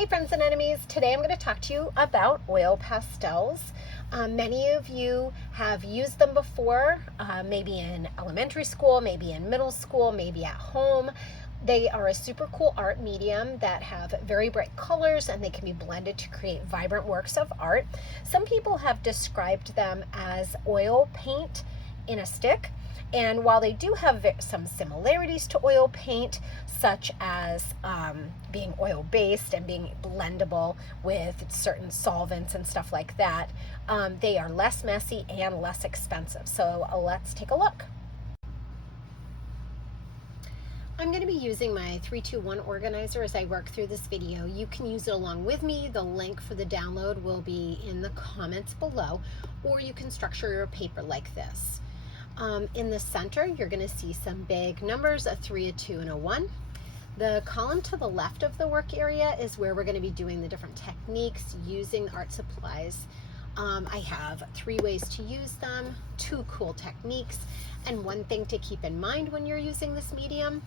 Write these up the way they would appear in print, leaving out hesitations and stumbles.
Hey friends and enemies, today I'm going to talk to you about oil pastels. Many of you have used them before, maybe in elementary school, maybe in middle school, maybe at home. They are a super cool art medium that have very bright colors and they can be blended to create vibrant works of art. Some people have described them as oil paint in a stick. And while they do have some similarities to oil paint, such as being oil-based and being blendable with certain solvents and stuff like that, they are less messy and less expensive. So let's take a look. I'm going to be using my 321 organizer as I work through this video. You can use it along with me. The link for the download will be in the comments below, or you can structure your paper like this. In the center, you're going to see some big numbers, a 3, a 2, and a 1. The column to the left of the work area is where we're going to be doing the different techniques using art supplies. I have 3 ways to use them, 2 cool techniques, and 1 thing to keep in mind when you're using this medium.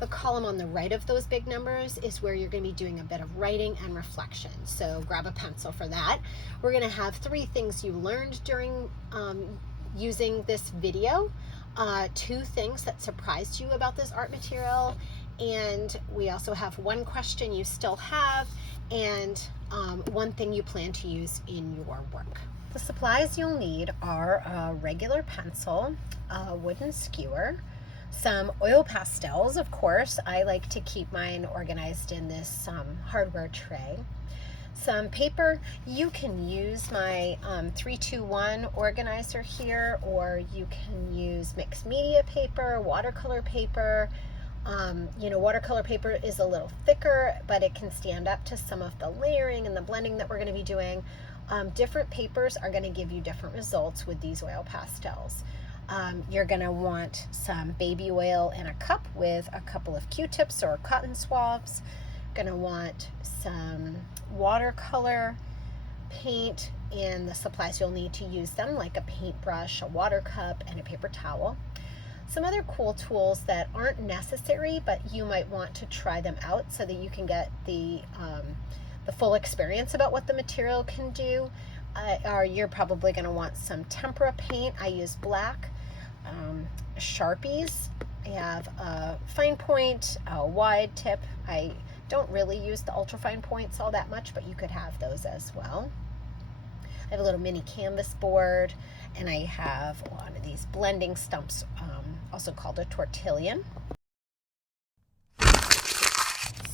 The column on the right of those big numbers is where you're going to be doing a bit of writing and reflection. So grab a pencil for that. We're going to have 3 things you learned during using this video, 2 things that surprised you about this art material, and we also have 1 question you still have, and 1 thing you plan to use in your work. The supplies you'll need are a regular pencil, a wooden skewer, some oil pastels, of course. I like to keep mine organized in this hardware tray. Some paper. You can use my 321 organizer here, or you can use mixed media paper, watercolor paper. Watercolor paper is a little thicker, but it can stand up to some of the layering and the blending that we're going to be doing. Different papers are going to give you different results with these oil pastels. You're going to want some baby oil in a cup with a couple of Q-tips or cotton swabs. Going to want some watercolor paint and the supplies you'll need to use them, like a paintbrush, a water cup, and a paper towel. Some other cool tools that aren't necessary, but you might want to try them out so that you can get the full experience about what the material can do. You're probably going to want some tempera paint. I use black. Sharpies. I have a fine point, a wide tip. I don't really use the ultrafine points all that much, but you could have those as well. I have a little mini canvas board, and I have one of these blending stumps, also called a tortillon.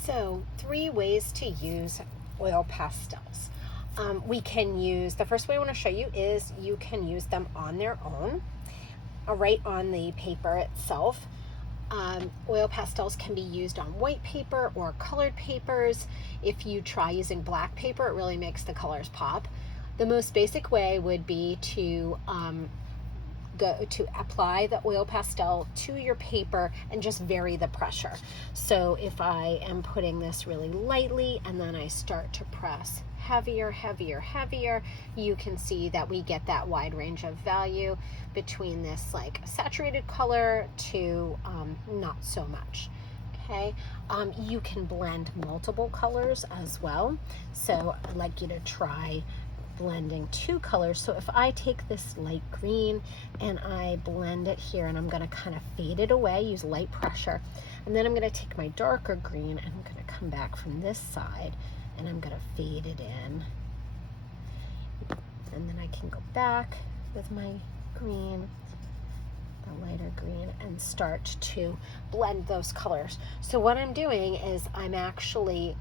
So 3 ways to use oil pastels. We can use, the first way I want to show you is you can use them on their own, right on the paper itself. Oil pastels can be used on white paper or colored papers. If you try using black paper, it really makes the colors pop. The most basic way would be to apply the oil pastel to your paper and just vary the pressure. So if I am putting this really lightly and then I start to press heavier, heavier, heavier, you can see that we get that wide range of value between this like saturated color to not so much. Okay, you can blend multiple colors as well. So I'd like you to try blending 2 colors. So if I take this light green and I blend it here, and I'm going to kind of fade it away, use light pressure, and then I'm going to take my darker green and I'm going to come back from this side and I'm going to fade it in, and then I can go back with my green, the lighter green, and start to blend those colors. So what I'm doing is I'm actually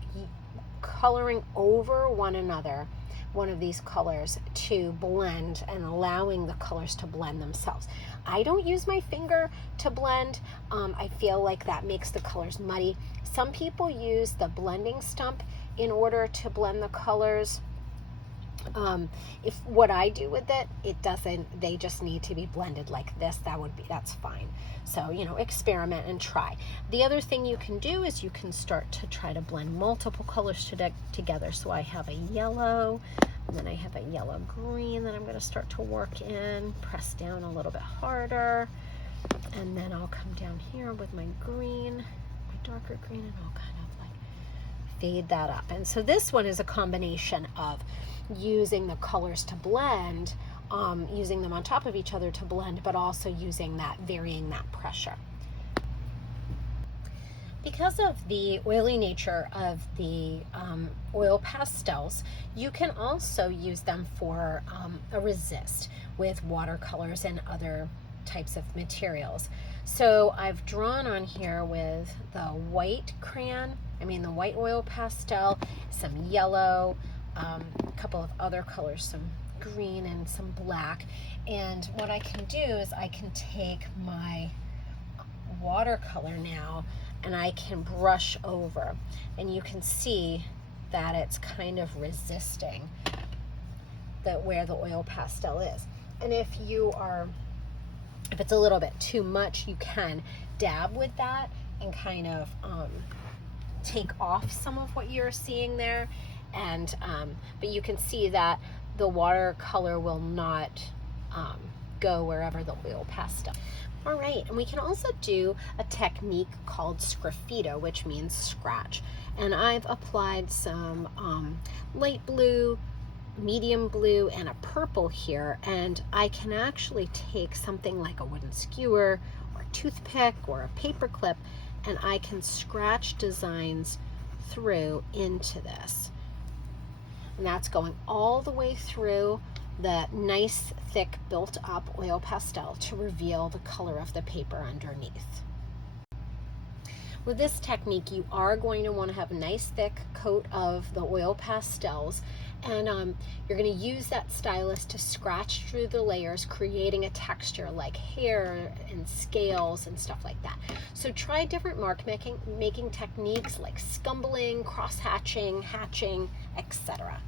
coloring over one another, one of these colors, to blend and allowing the colors to blend themselves. I don't use my finger to blend. I feel like that makes the colors muddy. Some people use the blending stump in order to blend the colors. If what I do with it doesn't, they just need to be blended like this. That's fine. So, experiment and try. The other thing you can do is you can start to try to blend multiple colors together. So I have a yellow, and then I have a yellow green that I'm going to start to work in, press down a little bit harder, and then I'll come down here with my green, my darker green, and I'll kind of like fade that up. And so this one is a combination of using the colors to blend, using them on top of each other to blend, but also using that, varying that pressure. Because of the oily nature of the oil pastels, you can also use them for a resist with watercolors and other types of materials. So I've drawn on here with the white the white oil pastel, some yellow, a couple of other colors, some green and some black. And what I can do is I can take my watercolor now and I can brush over, and you can see that it's kind of resisting where the oil pastel is. And if it's a little bit too much, you can dab with that and kind of take off some of what you're seeing there. And but you can see that the watercolor will not go wherever the oil pastel. All right, and we can also do a technique called sgraffito, which means scratch. And I've applied some light blue, medium blue, and a purple here, and I can actually take something like a wooden skewer or a toothpick or a paper clip, and I can scratch designs through into this. And that's going all the way through the nice, thick, built-up oil pastel to reveal the color of the paper underneath. With this technique, you are going to want to have a nice, thick coat of the oil pastels, and you're going to use that stylus to scratch through the layers, creating a texture like hair and scales and stuff like that. So try different mark making techniques like scumbling, cross-hatching, hatching, etc.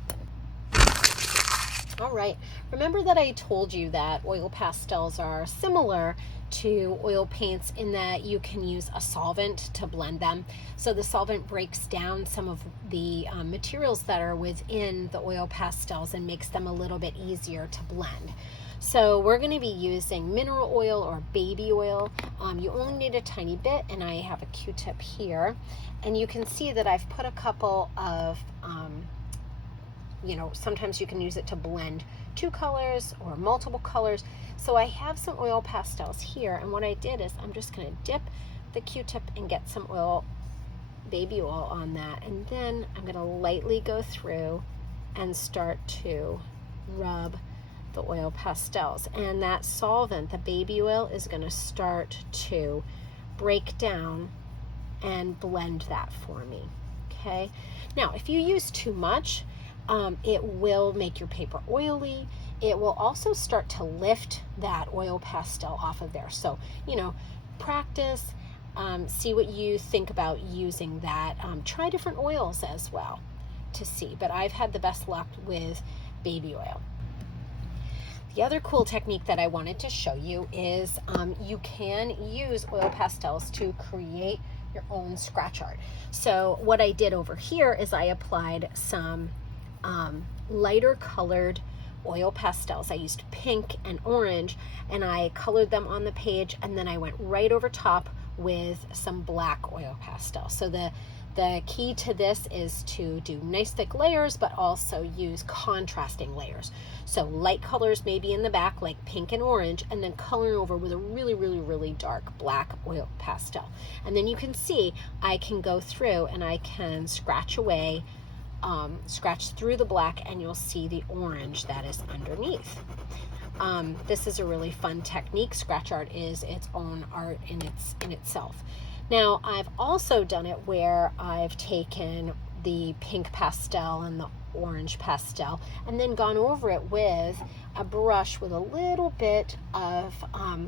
All right, remember that I told you that oil pastels are similar to oil paints in that you can use a solvent to blend them. So the solvent breaks down some of the materials that are within the oil pastels and makes them a little bit easier to blend. So we're going to be using mineral oil or baby oil. You only need a tiny bit, and I have a Q-tip here. And you can see that I've put a couple of sometimes you can use it to blend two colors or multiple colors. So I have some oil pastels here, and what I did is I'm just going to dip the Q-tip and get some baby oil on that, and then I'm going to lightly go through and start to rub the oil pastels. And that solvent, the baby oil, is going to start to break down and blend that for me. Okay, now if you use too much, it will make your paper oily. It will also start to lift that oil pastel off of there. So, practice, see what you think about using that. Try different oils as well to see, but I've had the best luck with baby oil. The other cool technique that I wanted to show you is you can use oil pastels to create your own scratch art. So what I did over here is I applied some lighter colored oil pastels. I used pink and orange, and I colored them on the page, and then I went right over top with some black oil pastel. So the key to this is to do nice thick layers, but also use contrasting layers. So light colors maybe in the back like pink and orange, and then coloring over with a really, really, really dark black oil pastel. And then you can see I can go through and I can scratch away, scratch through the black, and you'll see the orange that is underneath. This is a really fun technique. Scratch art is its own art in itself. Now I've also done it where I've taken the pink pastel and the orange pastel and then gone over it with a brush with a little bit of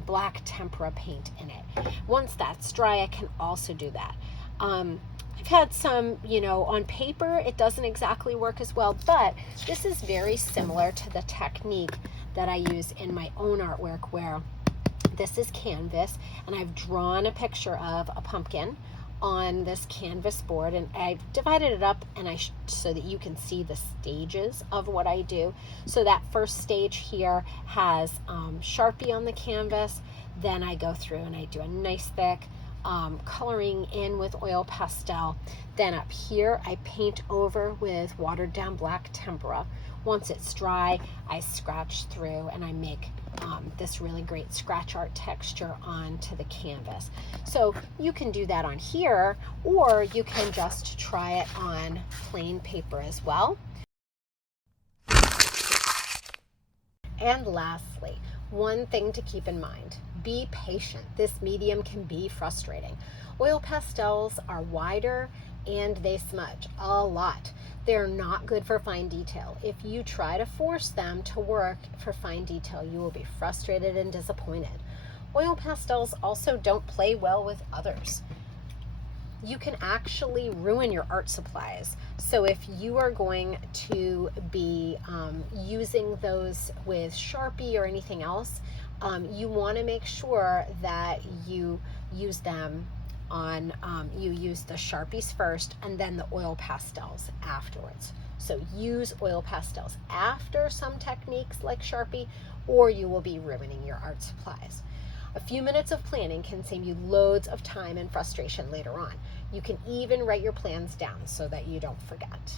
black tempera paint in it. Once that's dry, I can also do that. I've had some, on paper it doesn't exactly work as well, but this is very similar to the technique that I use in my own artwork, where this is canvas and I've drawn a picture of a pumpkin on this canvas board, and I've divided it up and so that you can see the stages of what I do. So that first stage here has Sharpie on the canvas, then I go through and I do a nice thick coloring in with oil pastel. Then up here, I paint over with watered down black tempera. Once it's dry, I scratch through and I make this really great scratch art texture onto the canvas. So you can do that on here, or you can just try it on plain paper as well. And lastly, one thing to keep in mind, be patient. This medium can be frustrating. Oil pastels are wider and they smudge a lot. They're not good for fine detail. If you try to force them to work for fine detail, you will be frustrated and disappointed. Oil pastels also don't play well with others. You can actually ruin your art supplies. So if you are going to be using those with Sharpie or anything else, you want to make sure that you use them on, you use the Sharpies first and then the oil pastels afterwards. So use oil pastels after some techniques like Sharpie, or you will be ruining your art supplies. A few minutes of planning can save you loads of time and frustration later on. You can even write your plans down so that you don't forget.